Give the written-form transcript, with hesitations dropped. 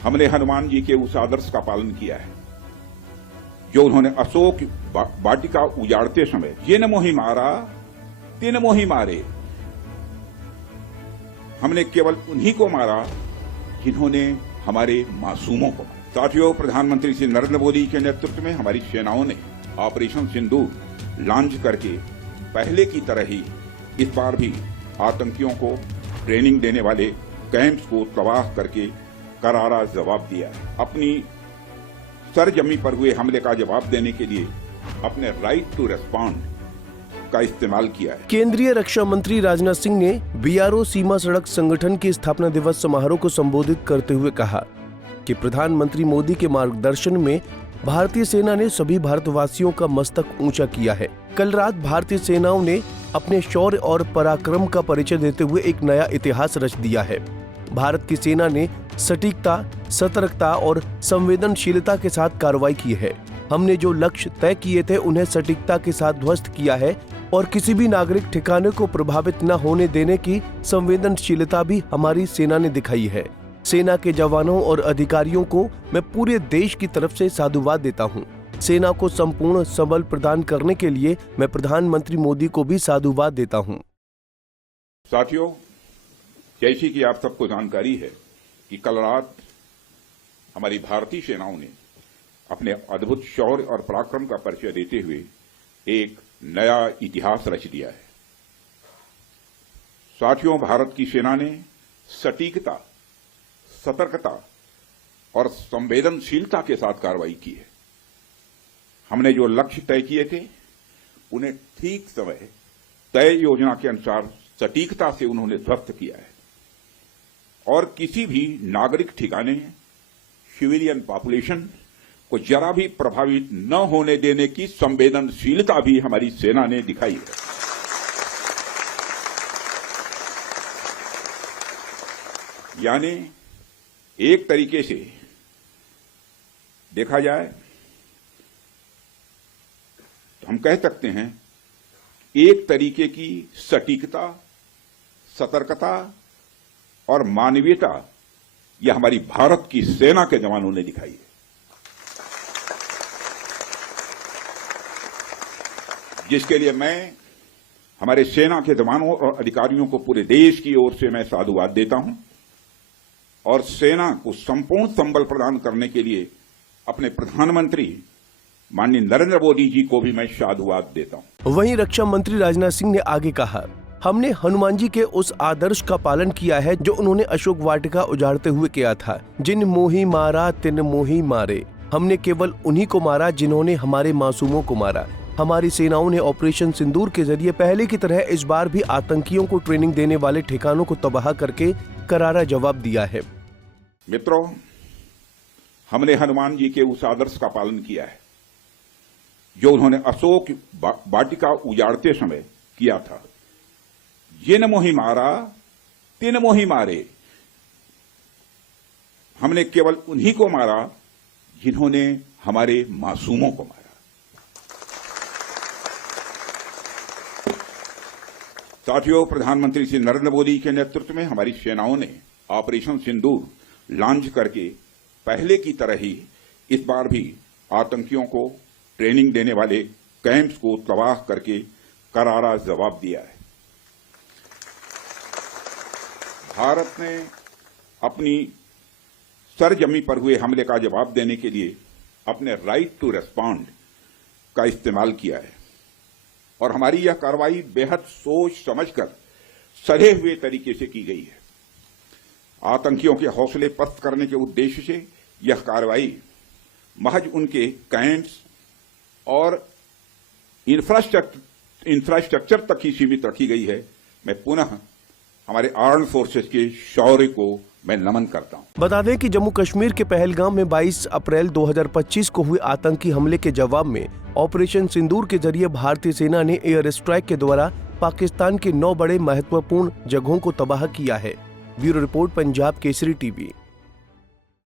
हमने हनुमान जी के उस आदर्श का पालन किया है जो उन्होंने अशोक वाटिका उजाड़ते समय जिन मोहि मारा तिन मोहि मारे। हमने केवल उन्हीं को मारा जिन्होंने हमारे मासूमों को मारा। साथियों, प्रधानमंत्री श्री नरेंद्र मोदी के नेतृत्व में हमारी सेनाओं ने ऑपरेशन सिंदूर लॉन्च करके पहले की तरह ही इस बार भी आतंकियों को ट्रेनिंग देने वाले कैंप्स को तबाह करके करारा जवाब दिया है। अपनी सरजमी पर हुए हमले का जवाब देने के लिए अपने राइट टू रेस्पॉन्ड का इस्तेमाल किया है। केंद्रीय रक्षा मंत्री राजनाथ सिंह ने बीआरओ सीमा सड़क संगठन के स्थापना दिवस समारोह को संबोधित करते हुए कहा कि प्रधानमंत्री मोदी के मार्गदर्शन में भारतीय सेना ने सभी भारतवासियों का मस्तक ऊंचा किया है। कल रात भारतीय सेनाओं ने अपने शौर्य और पराक्रम का परिचय देते हुए एक नया इतिहास रच दिया है। भारत की सेना ने सटीकता, सतर्कता और संवेदनशीलता के साथ कार्रवाई की है। हमने जो लक्ष्य तय किए थे उन्हें सटीकता के साथ ध्वस्त किया है और किसी भी नागरिक ठिकाने को प्रभावित न होने देने की संवेदनशीलता भी हमारी सेना ने दिखाई है। सेना के जवानों और अधिकारियों को मैं पूरे देश की तरफ से साधुवाद देता हूं। सेना को संपूर्ण सबल प्रदान करने के लिए मैं प्रधानमंत्री मोदी को भी साधुवाद देता हूं। साथियों, जैसी कि आप सबको जानकारी है कि कल रात हमारी भारतीय सेनाओं ने अपने अद्भुत शौर्य और पराक्रम का परिचय देते हुए एक नया इतिहास रच दिया है। साथियों, भारत की सेना ने सटीकता, सतर्कता और संवेदनशीलता के साथ कार्रवाई की है। हमने जो लक्ष्य तय किए थे उन्हें ठीक समय तय योजना के अनुसार सटीकता से उन्होंने ध्वस्त किया है और किसी भी नागरिक ठिकाने, सिविलियन पॉपुलेशन को जरा भी प्रभावित न होने देने की संवेदनशीलता भी हमारी सेना ने दिखाई है। यानी एक तरीके से देखा जाए तो हम कह सकते हैं एक तरीके की सटीकता, सतर्कता और मानवीयता यह हमारी भारत की सेना के जवानों ने दिखाई है, जिसके लिए मैं हमारे सेना के जवानों और अधिकारियों को पूरे देश की ओर से मैं साधुवाद देता हूं और सेना को संपूर्ण संबल प्रदान करने के लिए अपने प्रधानमंत्री माननीय नरेंद्र मोदी जी को भी मैं साधुवाद देता हूं। वहीं रक्षा मंत्री राजनाथ सिंह ने आगे कहा, हमने हनुमान जी के उस आदर्श का पालन किया है जो उन्होंने अशोक वाटिका उजाड़ते हुए किया था, जिन मोहि मारा तिन मोहि मारे। हमने केवल उन्हीं को मारा जिन्होंने हमारे मासूमों को मारा। हमारी सेनाओं ने ऑपरेशन सिंदूर के जरिए पहले की तरह इस बार भी आतंकियों को ट्रेनिंग देने वाले ठिकानों को तबाह करके करारा जवाब दिया है। मित्रों, हमने हनुमान जी के उस आदर्श का पालन किया है जो उन्होंने अशोक वाटिका उजाड़ते समय किया था। जिन मोहि मारा तिन मोहि मारे। हमने केवल उन्हीं को मारा जिन्होंने हमारे मासूमों को मारा। साथियों, प्रधानमंत्री श्री नरेंद्र मोदी के नेतृत्व में हमारी सेनाओं ने ऑपरेशन सिंदूर लॉन्च करके पहले की तरह ही इस बार भी आतंकियों को ट्रेनिंग देने वाले कैंप्स को तबाह करके करारा जवाब दिया है। भारत ने अपनी सरजमी पर हुए हमले का जवाब देने के लिए अपने राइट टू रेस्पॉन्ड का इस्तेमाल किया है और हमारी यह कार्रवाई बेहद सोच समझकर सधे हुए तरीके से की गई है। आतंकियों के हौसले पस्त करने के उद्देश्य से यह कार्रवाई महज उनके कैंप्स और इंफ्रास्ट्रक्चर तक ही सीमित रखी गई है। मैं पुनः हमारे आर्म्ड फोर्सेस के शौर्य को मैं नमन करता हूं। बता दें कि जम्मू कश्मीर के पहलगाम में 22 अप्रैल 2025 को हुए आतंकी हमले के जवाब में ऑपरेशन सिंदूर के जरिए भारतीय सेना ने एयर स्ट्राइक के द्वारा पाकिस्तान के 9 बड़े महत्वपूर्ण जगहों को तबाह किया है। Bureau report, Punjab Kesari TV.